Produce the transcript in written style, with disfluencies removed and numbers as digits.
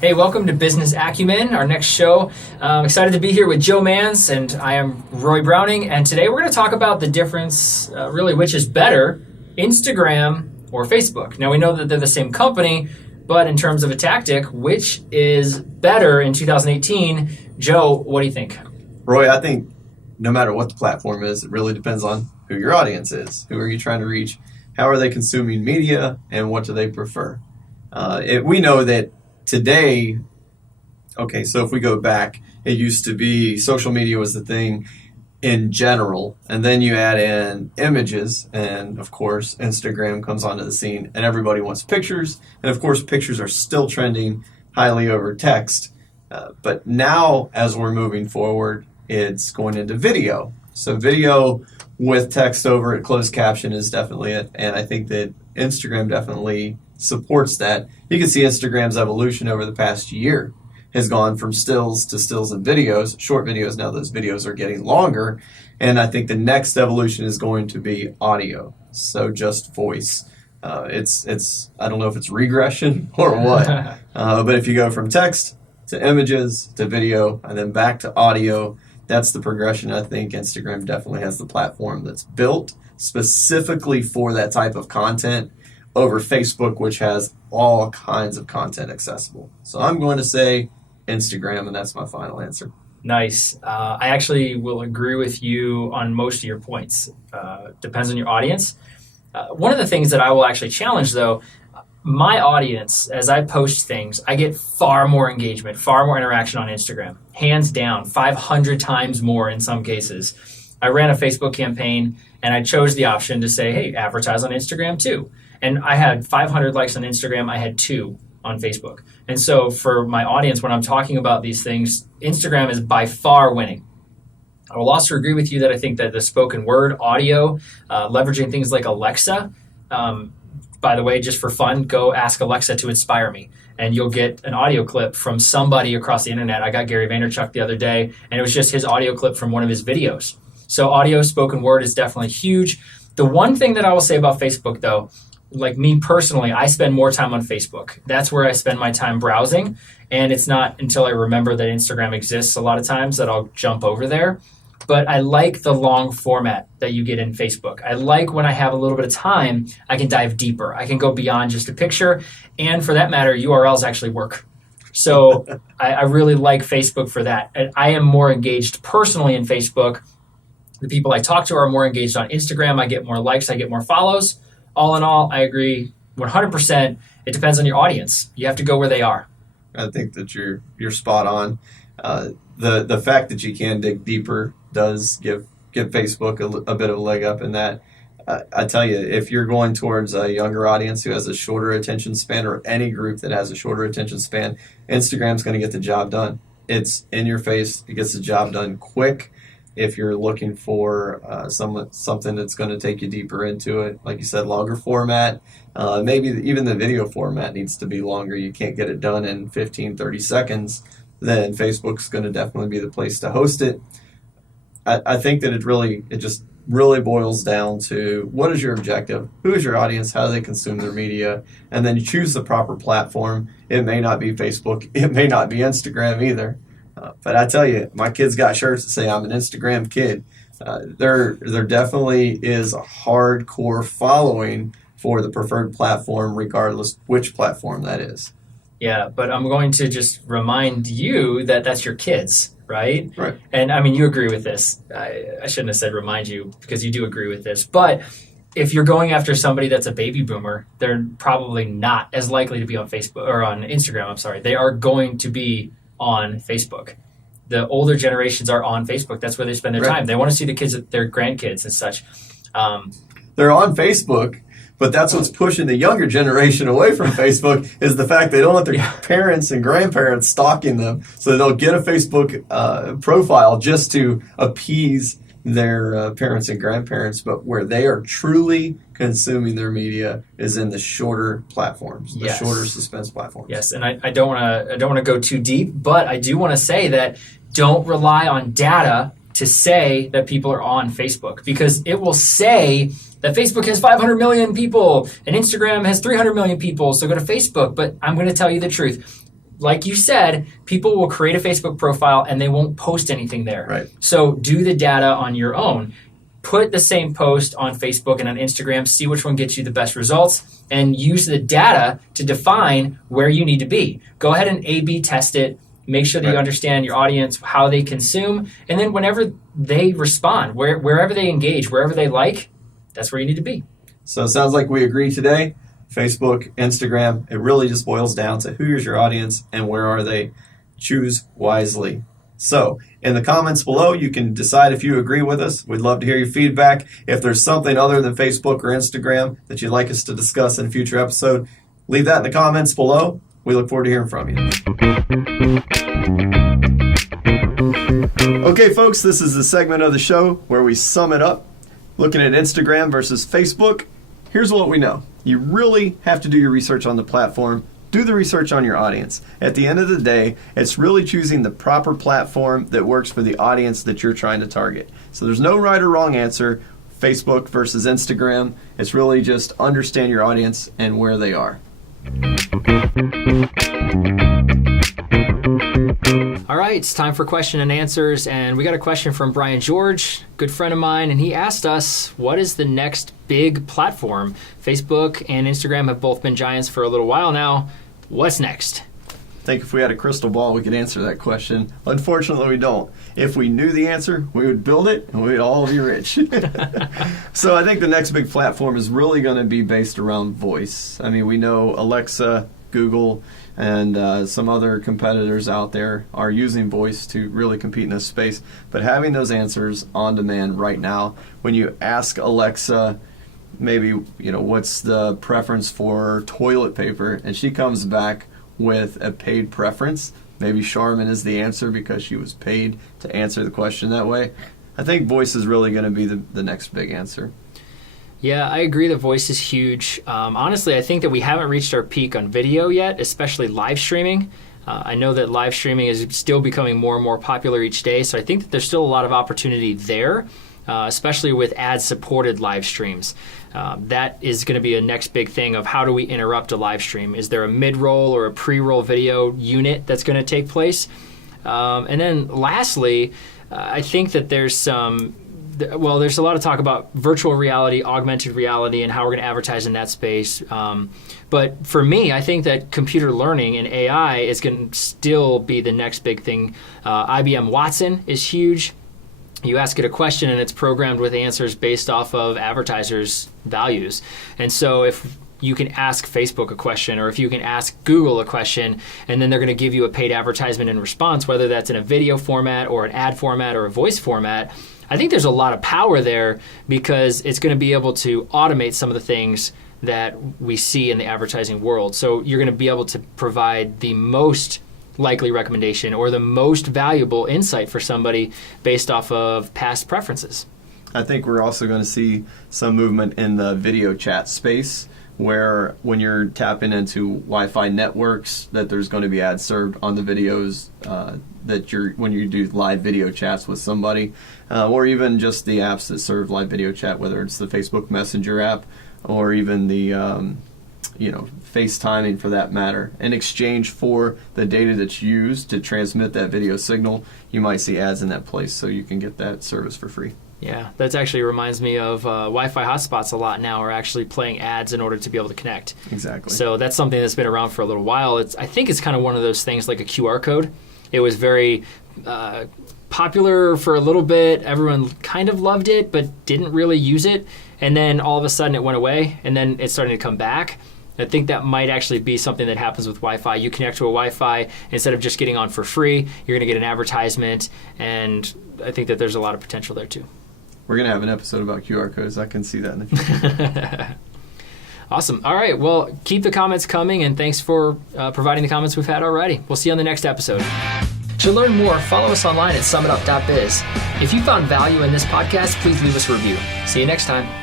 Hey, welcome to Business Acumen, our next show. I'm excited to be here with Joe Mans, and I am Roy Browning. And today we're going to talk about the difference, really, which is better, Instagram or Facebook. Now, we know that they're the same company, but in terms of a tactic, which is better in 2018? Joe, what do you think? Roy, I think no matter what the platform is, it really depends on who your audience is. Who are you trying to reach? How are they consuming media? And what do they prefer? We know that today, okay, so if we go back, it used to be social media was the thing in general, and then you add in images, and of course, Instagram comes onto the scene, and everybody wants pictures, and of course, pictures are still trending highly over text. But now, as we're moving forward, it's going into video. So video with text over it, closed caption is definitely it, and I think that Instagram definitely supports that. You can see Instagram's evolution over the past year has gone from stills to stills and videos, short videos. Now those videos are getting longer, and I think the next evolution is going to be audio. So just voice. It's I don't know if it's regression or what, but if you go from text to images to video and then back to audio, that's the progression. I think Instagram definitely has the platform that's built specifically for that type of content over Facebook, which has all kinds of content accessible. So I'm going to say Instagram, and that's my final answer. Nice. I actually will agree with you on most of your points. Depends on your audience. One of the things that I will actually challenge, though, my audience, as I post things, I get far more engagement, far more interaction on Instagram. Hands down, 500 times more in some cases. I ran a Facebook campaign, and I chose the option to say, hey, advertise on Instagram too. And I had 500 likes on Instagram. I had 2 on Facebook. And so for my audience, when I'm talking about these things, Instagram is by far winning. I will also agree with you that I think that the spoken word, audio, leveraging things like Alexa, by the way, just for fun, go ask Alexa to inspire me. And you'll get an audio clip from somebody across the internet. I got Gary Vaynerchuk the other day, and it was just his audio clip from one of his videos. So audio, spoken word is definitely huge. The one thing that I will say about Facebook, though, like me personally, I spend more time on Facebook. That's where I spend my time browsing. And it's not until I remember that Instagram exists a lot of times that I'll jump over there. But I like the long format that you get in Facebook. I like when I have a little bit of time, I can dive deeper. I can go beyond just a picture. And for that matter, URLs actually work. So I really like Facebook for that. And I am more engaged personally in Facebook. The people I talk to are more engaged on Instagram. I get more likes. I get more follows. All in all, I agree 100%. It depends on your audience. You have to go where they are. I think that you're spot on. The fact that you can dig deeper does give Facebook a bit of a leg up in that. I tell you, if you're going towards a younger audience who has a shorter attention span, or any group that has a shorter attention span, Instagram's going to get the job done. It's in your face. It gets the job done quick. If you're looking for something that's going to take you deeper into it, like you said, longer format, maybe even the video format needs to be longer. You can't get it done in 15, 30 seconds, then Facebook's going to definitely be the place to host it. I think that it just really boils down to what is your objective, who is your audience, how do they consume their media, and then you choose the proper platform. It may not be Facebook, it may not be Instagram either. But I tell you, my kids got shirts that say I'm an Instagram kid. There definitely is a hardcore following for the preferred platform, regardless which platform that is. Yeah, but I'm going to just remind you that that's your kids, right? Right. And I mean, you agree with this. I shouldn't have said remind you, because you do agree with this. But if you're going after somebody that's a baby boomer, they're probably not as likely to be on Facebook or on Instagram. I'm sorry. They are going to be on Facebook. The older generations are on Facebook. That's where they spend their time. They want to see the kids, their grandkids and such. They're on Facebook, but that's what's pushing the younger generation away from Facebook is the fact they don't want their parents and grandparents stalking them. So they'll get a Facebook profile just to appease their parents and grandparents. But where they are truly consuming their media is in the shorter platforms, the shorter suspense platforms. Yes, and I don't want to go too deep, but I do want to say that don't rely on data to say that people are on Facebook, because it will say that Facebook has 500 million people and Instagram has 300 million people, so go to Facebook. But I'm going to tell you the truth. like you said, people will create a Facebook profile and they won't post anything there. Right. So do the data on your own. Put the same post on Facebook and on Instagram, see which one gets you the best results, and use the data to define where you need to be. Go ahead and A/B test it. Make sure that you understand your audience, how they consume, and then whenever they respond, wherever they engage, wherever they like, that's where you need to be. So it sounds like we agree today. Facebook, Instagram, it really just boils down to who is your audience and where are they. Choose wisely. So in the comments below, you can decide if you agree with us. We'd love to hear your feedback. If there's something other than Facebook or Instagram that you'd like us to discuss in a future episode, leave that in the comments below. We look forward to hearing from you. Okay, folks, this is the segment of the show where we sum it up. Looking at Instagram versus Facebook, here's what we know. You really have to do your research on the platform. Do the research on your audience. At the end of the day, it's really choosing the proper platform that works for the audience that you're trying to target. So there's no right or wrong answer, Facebook versus Instagram. It's really just understand your audience and where they are. All right, it's time for question and answers, and we got a question from Brian George, good friend of mine, and he asked us, what is the next big platform? Facebook and Instagram have both been giants for a little while now. What's next? I think if we had a crystal ball, we could answer that question. Unfortunately, we don't. If we knew the answer, we would build it, and we'd all be rich. So I think the next big platform is really going to be based around voice. I mean, we know Alexa, Google, and some other competitors out there are using voice to really compete in this space. But having those answers on demand right now, when you ask Alexa, maybe, what's the preference for toilet paper, and she comes back with a paid preference, maybe Charmin is the answer because she was paid to answer the question that way. I think voice is really going to be the next big answer. Yeah, I agree that voice is huge. Honestly, I think that we haven't reached our peak on video yet, especially live streaming. I know that live streaming is still becoming more and more popular each day, so I think that there's still a lot of opportunity there, especially with ad-supported live streams. That is going to be a next big thing of how do we interrupt a live stream. Is there a mid-roll or a pre-roll video unit that's going to take place? And then lastly, I think that there's a lot of talk about virtual reality, augmented reality, and how we're going to advertise in that space. But for me, I think that computer learning and AI is going to still be the next big thing. IBM Watson is huge. You ask it a question and it's programmed with answers based off of advertisers' values. And so if you can ask Facebook a question, or if you can ask Google a question, and then they're going to give you a paid advertisement in response, whether that's in a video format or an ad format or a voice format, I think there's a lot of power there because it's going to be able to automate some of the things that we see in the advertising world. So you're going to be able to provide the most likely recommendation or the most valuable insight for somebody based off of past preferences. I think we're also going to see some movement in the video chat space, where when you're tapping into Wi-Fi networks, that there's going to be ads served on the videos when you do live video chats with somebody, or even just the apps that serve live video chat, whether it's the Facebook Messenger app or even the FaceTiming for that matter. In exchange for the data that's used to transmit that video signal, you might see ads in that place, so you can get that service for free. Yeah, that actually reminds me of Wi-Fi hotspots a lot now are actually playing ads in order to be able to connect. Exactly. So that's something that's been around for a little while. I think it's kind of one of those things like a QR code. It was very popular for a little bit. Everyone kind of loved it, but didn't really use it. And then all of a sudden it went away, and then it's starting to come back. I think that might actually be something that happens with Wi-Fi. You connect to a Wi-Fi, instead of just getting on for free, you're going to get an advertisement, and I think that there's a lot of potential there too. We're going to have an episode about QR codes. I can see that in the future. Awesome. All right. Well, keep the comments coming, and thanks for providing the comments we've had already. We'll see you on the next episode. To learn more, follow us online at summitup.biz. If you found value in this podcast, please leave us a review. See you next time.